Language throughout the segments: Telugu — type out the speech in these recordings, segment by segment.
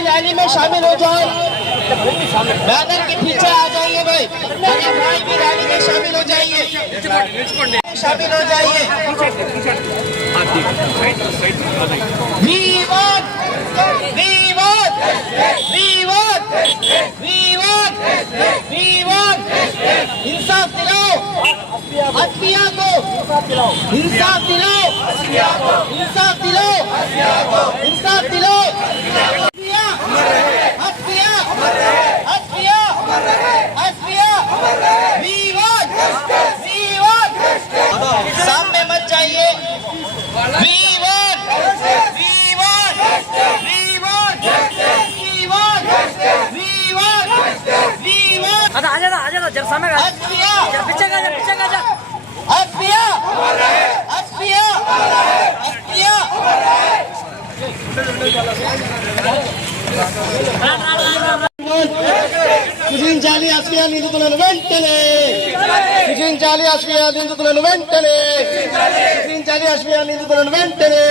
भी रैली में शामिल हो जाए। बैनर के पीछे आ जाइए भाई। सभी भाई भी रैली में शामिल हो जाइए शामिल हो जाइए इंसाफ दिलाओ। को। इंसाफ दिलाओ। इंसाफ दिलाओ। इंसाफ अच्छा आ जाना आ जाना जब समय जब पीछे का जब पीछे का जा अस्पिया अस्पिया अस्पिया కుదించాలి అస్పియా నిధులను వెంటనే గుర్తించాలి అశ్వీయ నిందితులను వెంటనే గుర్తించాలి అశ్వీయ నిందితులను వెంటనే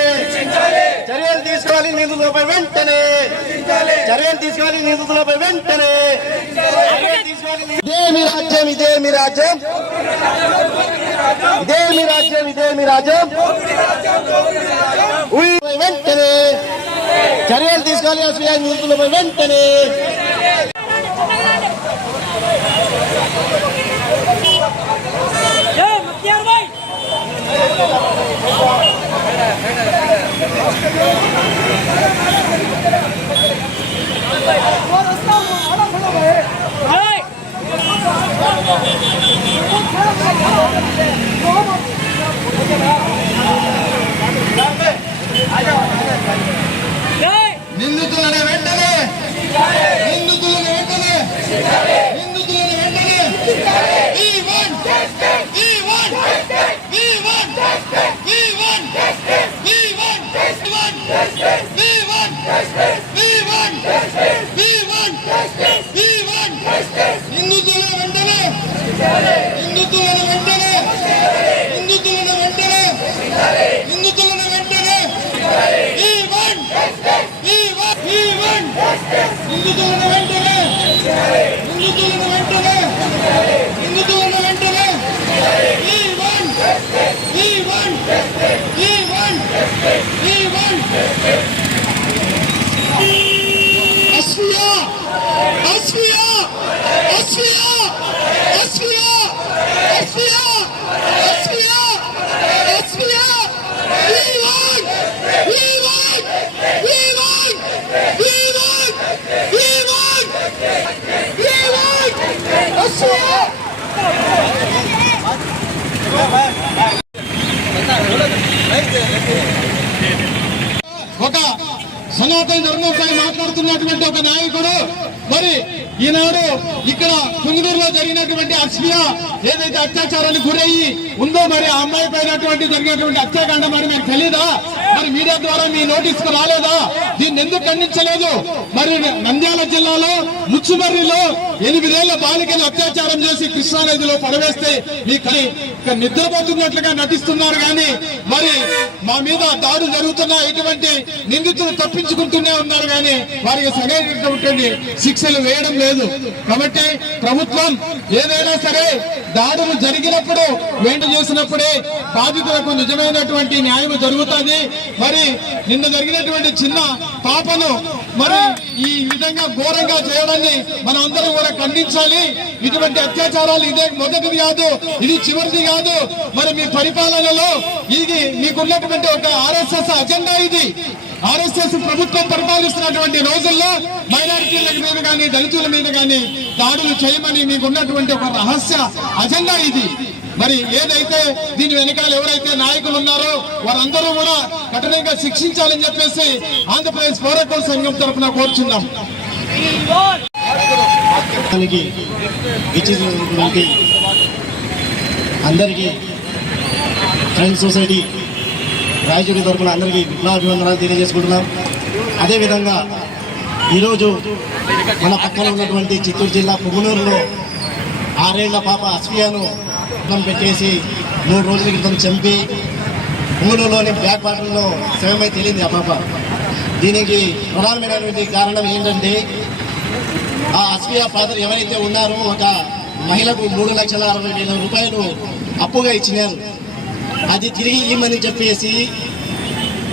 చర్యలు తీసుకోవాలి నిందితులపై వెంటనే చర్యలు తీసుకోవాలి నిందితులపై వెంటనే ఇదేమి రాజ్యం ఇదేమి రాజ్యం ఇదేమి రాజ్యం ఇదేమి రాజ్యం వెంటనే చర్యలు తీసుకోవాలి అశ్వీయ నిందితులపై వెంటనే నిందితులను వెంటనే నిందితులను వెంటనే నిందితుల వెంటనే నిందితుల వెంటనే నిందితులను వెంటనే నిందితులను వెంటనే నిందితులను వెంటనే నిందితులను వెంటనే నిందితులను వెంటనే ఈ won we won we won We won! Asfiya! Asfiya! Asfiya! Asfiya! Asfiya! Asfiya! Asfiya! We won! We won! We won! We won! We won! We won! Asfiya! ఒక సనాతన ధర్మంపై మాట్లాడుతున్నటువంటి ఒక నాయకుడు. మరి ఈనాడు ఇక్కడ కుంగూరులో జరిగినటువంటి అక్షయ ఏదైతే అత్యాచారానికి గురయ్యి ఉందో మరి ఆ అమ్మాయి పైనటువంటి జరిగినటువంటి హత్యాకాండం మరి మీకు తెలీదా? మరి మీడియా ద్వారా మీ నోటీస్కు రాలేదా? దీన్ని ఎందుకు ఖండించలేదు? మరి నంద్యాల జిల్లాలో ముచ్చుమర్రిలో ఎనిమిదేళ్ళ బాలికలు అత్యాచారం చేసి కృష్ణానదిలో పడవేస్తే మీ నిద్రపోతున్నట్లుగా నటిస్తున్నారు కానీ మరి మా మీద దాడు జరుగుతున్న ఇటువంటి నిందితులు తప్పించుకుంటూనే ఉన్నారు కానీ వారికి సరైనటువంటి శిక్షలు వేయడం లేదు. కాబట్టి ప్రభుత్వం ఏదైనా సరే దాడులు జరిగినప్పుడు వెంట చేసినప్పుడే బాధితులకు నిజమైనటువంటి న్యాయం జరుగుతుంది. మరి నిన్న జరిగినటువంటి చిన్న పాపను మరి ఈ విధంగా ఘోరంగా చేయడాన్ని మనం అందరం కూడా ఖండించాలి. ఇటువంటి అత్యాచారాలు ఇదే మొదటిది కాదు ఇది చివరిది కాదు. మరి మీ పరిపాలనలో ఇది మీకున్నటువంటి ఒక ఆర్ఎస్ఎస్ అజెండా ఇది. ఆర్ఎస్ఎస్ ప్రభుత్వం పరిపాలిస్తున్నటువంటి రోజుల్లో మైనారిటీల మీద కానీ దళితుల మీద కానీ దాడులు చేయమని మీకున్నటువంటి ఒక రహస్య అజెండా ఇది. మరి ఏదైతే దీని వెనకాల ఎవరైతే నాయకులు ఉన్నారో వారందరూ కూడా కఠినంగా శిక్షించాలని చెప్పేసి ఆంధ్రప్రదేశ్ పౌరకుల సంఘం తరఫున కోరుచున్నాం. అందరికీ ఫ్రెండ్స్ సొసైటీ రాయచూరి తరపున అందరికీ విప్లవాభివందనాలు తెలియజేసుకుంటున్నాం. అదేవిధంగా ఈరోజు మన పక్కన ఉన్నటువంటి చిత్తూరు జిల్లా పుగునూరులో ఆరేళ్ళ పాప అస్మియాను అన్నం పెట్టేసి మూడు రోజుల క్రితం చంపి ఊళ్ళోని బ్యాక్ వాటర్లో శవమై తేలింది ఆ పాప. దీనికి ప్రధానమైనటువంటి కారణం ఏంటంటే ఆ అస్మియా ఫాదర్ ఎవరైతే ఉన్నారో ఒక మహిళకు మూడు లక్షల అరవై వేల రూపాయలు అప్పుగా ఇచ్చినారు. అది తిరిగి ఇమ్మని చెప్పేసి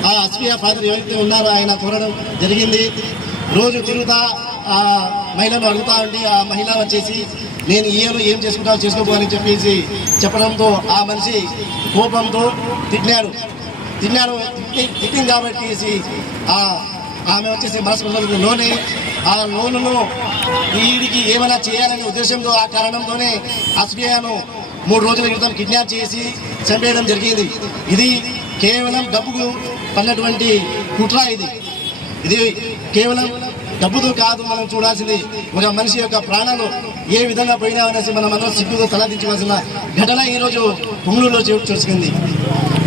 ఆ అస్మియా ఫాదర్ ఎవరైతే ఉన్నారో ఆయన కోరడం జరిగింది. రోజు తిరుగుతా ఆ మహిళను అడుగుతా ఉండి ఆ మహిళ వచ్చేసి నేను ఇయర్ ఏం చేసుకుంటావు చేసుకోపో అని చెప్పేసి చెప్పడంతో ఆ మనిషి కోపంతో తిట్టినాడు. తిన్నాడు తిట్టింది కాబట్టి ఆ ఆమె వచ్చేసి మనసు లోనే ఆ లోనును వీడికి ఏమైనా చేయాలనే ఉద్దేశంతో ఆ కారణంతోనే అస్మియాను మూడు రోజుల క్రితం కిడ్నాప్ చేసి చంపేయడం జరిగింది. ఇది కేవలం డబ్బుకు పన్నటువంటి కుట్ర ఇది. ఇది కేవలం డబ్బుతో కాదు మనం చూడాల్సింది ఒక మనిషి యొక్క ప్రాణాలు ఏ విధంగా పోయినా అనేసి మనం అందరం సిగ్గుతో తలదించవలసిన ఘటన ఈరోజు పుంగులూరులో చూసుకుంది.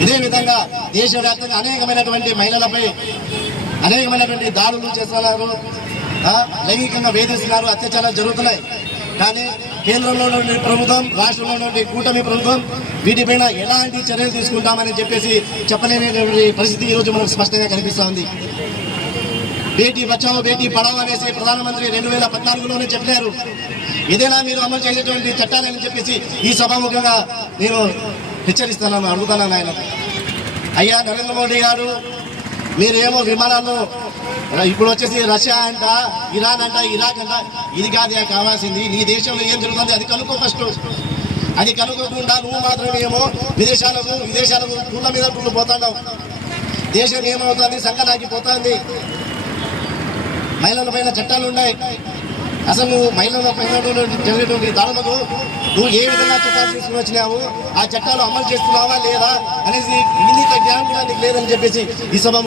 ఇదే విధంగా దేశవ్యాప్తంగా అనేకమైనటువంటి మహిళలపై అనేకమైనటువంటి దాడులు చేస్తున్నారు లైంగికంగా వేధిస్తున్నారు అత్యాచారాలు జరుగుతున్నాయి. కానీ కేంద్రంలో ప్రభుత్వం రాష్ట్రంలో ఉన్నటువంటి కూటమి ప్రభుత్వం వీటిపైన ఎలాంటి చర్యలు తీసుకుంటామని చెప్పేసి చెప్పలేనటువంటి పరిస్థితి ఈరోజు మనకు స్పష్టంగా కనిపిస్తూ ఉంది. బేటీ బచావో బేటీ పడావో అనేసి ప్రధానమంత్రి రెండు వేల పద్నాలుగులోనే చెప్పారు ఇదేనా మీరు అమలు చేసేటువంటి చట్టాలని చెప్పేసి ఈ సభాముఖంగా నేను హెచ్చరిస్తున్నాను అడుగుతున్నాను ఆయన. అయ్యా నరేంద్ర మోడీ గారు మీరేమో విమానాల్లో ఇప్పుడు వచ్చేసి రష్యా అంట ఇరాన్ అంట ఇరాక్ అంట ఇది కాదు కావాల్సింది. నీ దేశంలో ఏం జరుగుతుంది అది కనుక్కో ఫస్ట్. అది కనుక్కోకుండా నువ్వు మాత్రమేమో విదేశాలకు విదేశాలకు టూళ్ళ మీద టూళ్ళు పోతాడావు. దేశం ఏమవుతుంది? సంఘనాకి పోతుంది. మహిళల పైన చట్టాలు ఉన్నాయి. అసలు నువ్వు మహిళల పైన జరిగినటువంటి దాడులకు నువ్వు ఏ విధంగా చట్టాలు తీసుకుని వచ్చినావు? ఆ చట్టాలు అమలు చేస్తున్నావా లేదా? అనేసి ఇంగిత జ్ఞానం కూడా నీకు లేదని చెప్పేసి ఈ సభ